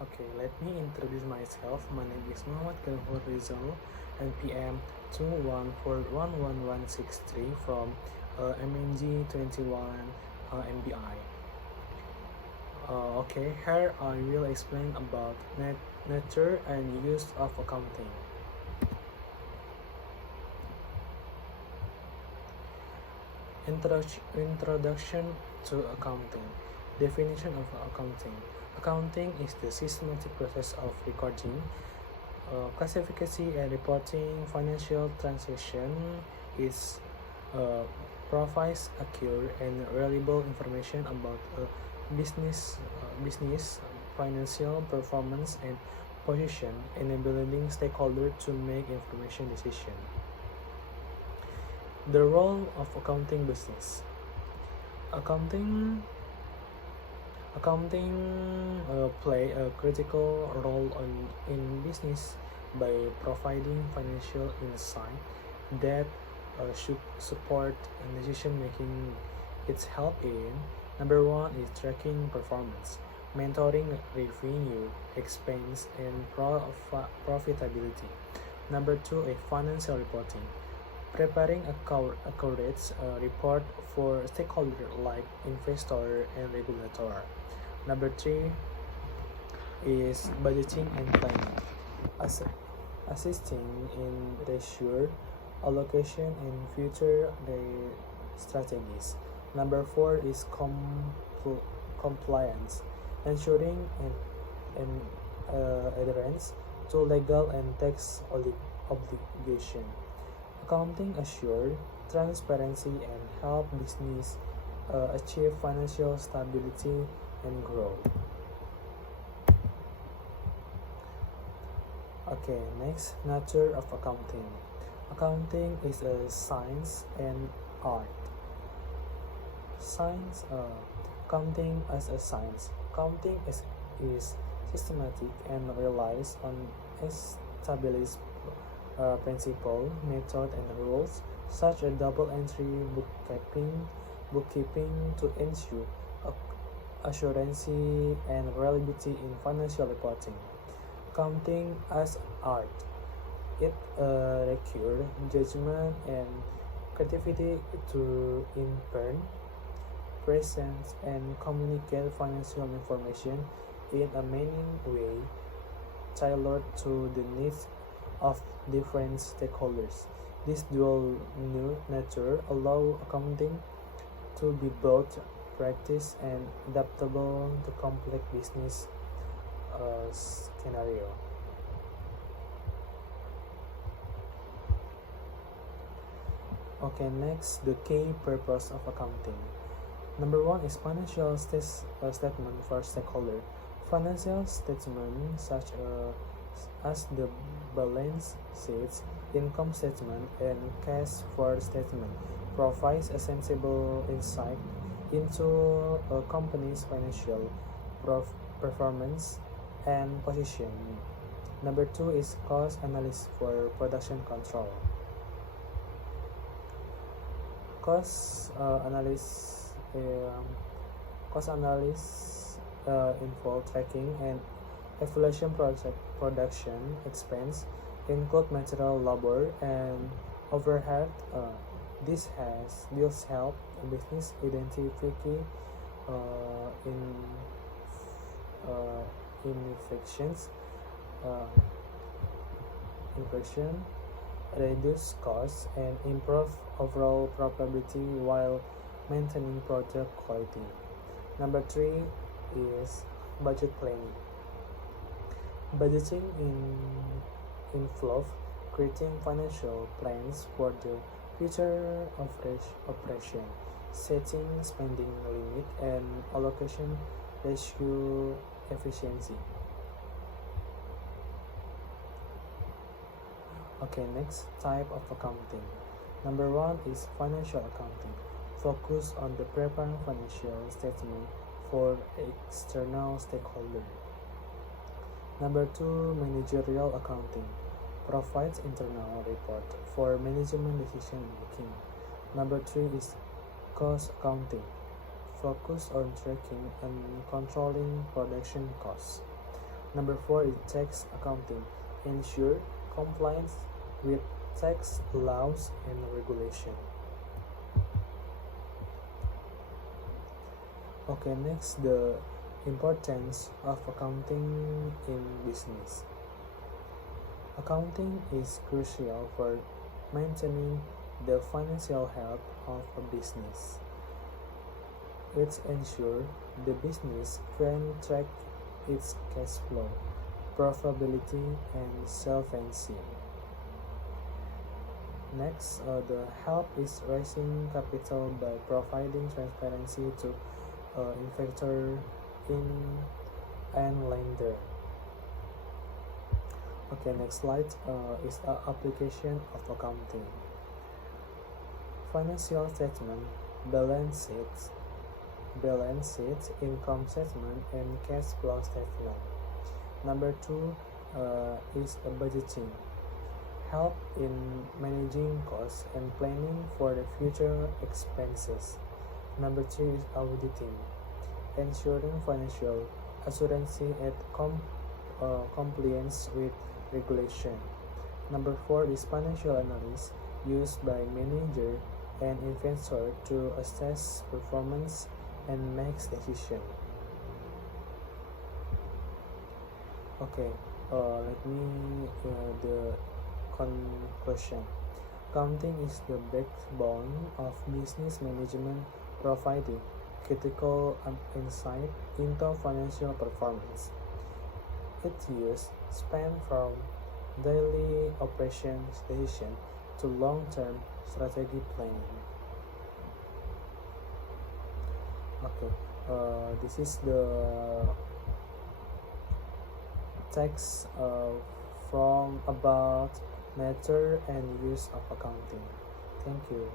Okay, let me introduce myself. My name is Muhamad Rizal, NPM 2141163 from MNG 21 MBI. Okay, here I will explain about nature and use of accounting. Introduction to accounting. Definition of accounting. Accounting is the systematic process of recording, classification and reporting financial transaction. Is provides accurate and reliable information about business financial performance and position, enabling stakeholders to make information decision. The role of accounting business. Accounting play a critical role in business by providing financial insight that should support decision making. Its help in number one is tracking performance, mentoring revenue, expense, and profitability. Number two is financial reporting, preparing accurate report for stakeholders like investor and regulator. Number three is budgeting and planning, assisting in ratio, allocation, and future strategies. Number four is compliance, ensuring adherence to legal and tax obligation. Accounting assure transparency and help business achieve financial stability and grow. Okay, next, nature of accounting. Accounting is a science and art. Accounting as a science. Accounting is systematic and relies on established principle, method, and rules, such as double entry bookkeeping to ensure assurancy and reliability in financial reporting. Accounting as art. It requires judgment and creativity to intern, present, and communicate financial information in a meaningful way, tailored to the needs of different stakeholders. This dual nature allows accounting to be both practiced and adaptable to complex business scenario. Okay, next, the key purpose of accounting. Number one is financial statement for stakeholder. Financial statements such as the balance sheets, income statement, and cash flow statement provides a sensible insight into a company's financial performance and position. Number two is cost analysis for production control. Cost analysis involve tracking and evaluation production expense, include material, labor, and overhead. This help business identify infection, reduce costs, and improve overall profitability while maintaining product quality. Number three is budget planning. Budgeting involves creating financial plans for the future operation, setting spending limit, and allocation ratio efficiency. Okay, next, type of accounting. Number one is financial accounting. Focus on the preparing financial statement for external stakeholder. Number two, managerial accounting. Provides internal report for management decision making. Number three is cost accounting. Focus on tracking and controlling production costs. Number 4 is tax accounting. Ensure compliance with tax laws and regulation. Okay, next, the importance of accounting in business. Accounting is crucial for maintaining the financial health of a business. It ensures the business can track its cash flow, profitability, and solvency. Next, the help is raising capital by providing transparency to investor in and lender. Okay, next slide is application of accounting. Financial statement, balance sheet, income statement, and cash flow statement. Number 2 is budgeting. Help in managing costs and planning for the future expenses. Number 3 is auditing. Ensuring financial assurance and compliance with regulation. Number 4 is financial analysis, used by manager and investor to assess performance and make decisions. Okay, let me the conclusion. Accounting is the backbone of business management, providing critical insight into financial performance. Its use span from daily operations decision to long-term strategy planning. Okay, this is the text from about nature and use of accounting. Thank you.